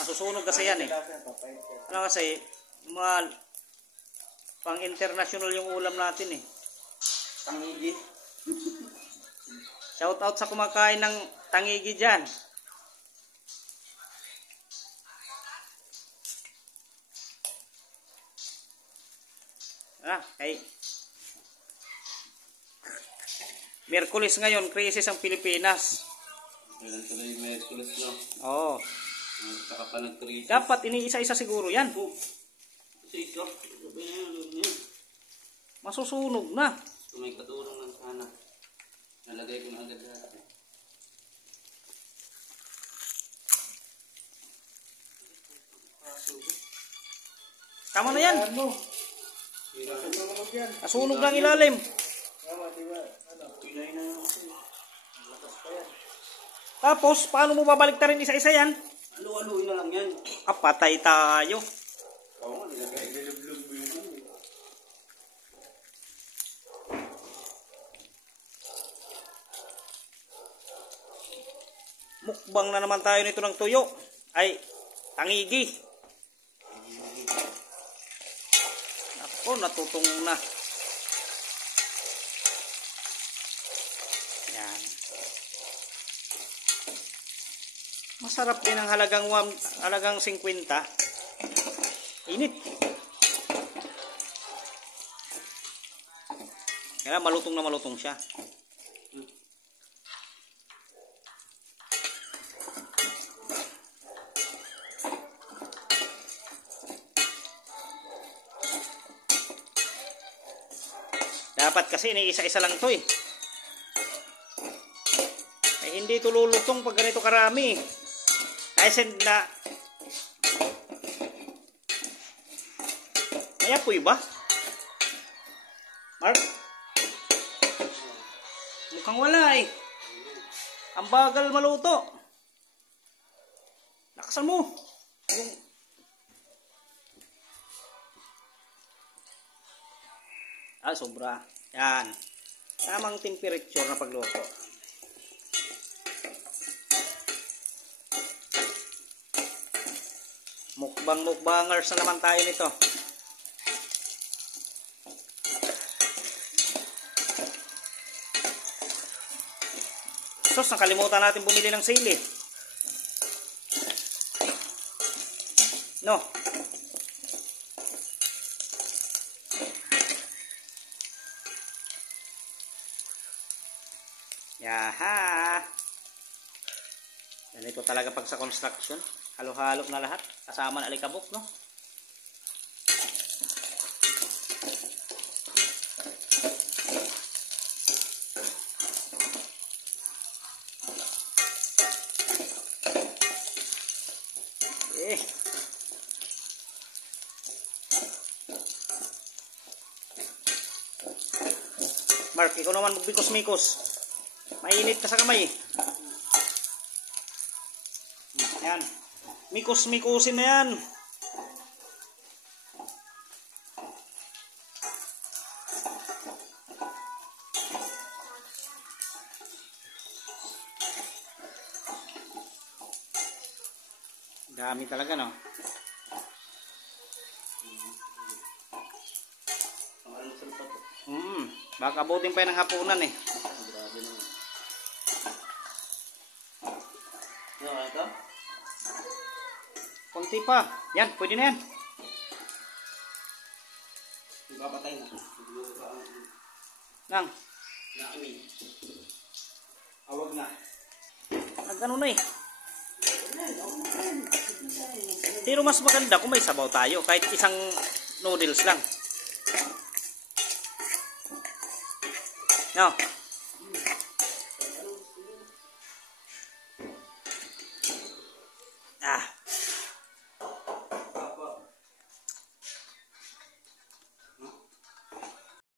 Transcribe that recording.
Masusunog kasi yan eh. Ano kasi, mga pang international yung ulam natin eh. Tangigi. Shout out sa kumakain ng tangigi dyan. Ay. Miyerkules ngayon, krisis ang Pilipinas. Kailan tuloy yung Miyerkules, no? Oo. Saka pa nag-krisis. Dapat iniisa-isa siguro yan. Isa-isa. Masusunog na. Kung may katulong lang sana. Nalagay ko na agad lahat. Tama na yan. Nasunog lang ilalim. Tapos, paano mo babalik ta rin isa-isa yan? Alu-aluin na lang yan. Patay tayo. Oo nga, nilagay-nilublob mo yung ano. Mukbang na naman tayo nito ng tuyo. Ay, tangigi. Ako, natutong na. Yan. Masarap din ang halagang 50. Init. Kaya malutong na malutong siya. Dapat kasi iniisa-isa lang to eh. Ay, hindi ito lulutong pag ganito karami. Ay, na may apoy ba? Mark? Mukhang wala eh. Ang bagal maluto. Lakasan mo. Sobra. Yan. Tamang temperature na pagluto. Mukbangers na naman tayo nito. Sos, nakalimutan natin bumili ng sili. No. Yaha. Ganito talaga pag sa construction. Halo-halo na lahat. Kasama na alikabok, no? Mark, ikaw naman magbikos-mikos. Mainit ka sa kamay. Yan. Mikos-mikosin na yan. Dami talaga, no? Baka abutin pa yun ng hapunan eh. Grabe naman. Ano ito? Konti pa. Yan, pwede na yan. Papatay na. Nang. Naami. Awag na. Nagano na eh. Pero mas maganda kung may sabaw tayo. Kahit isang noodles lang. No.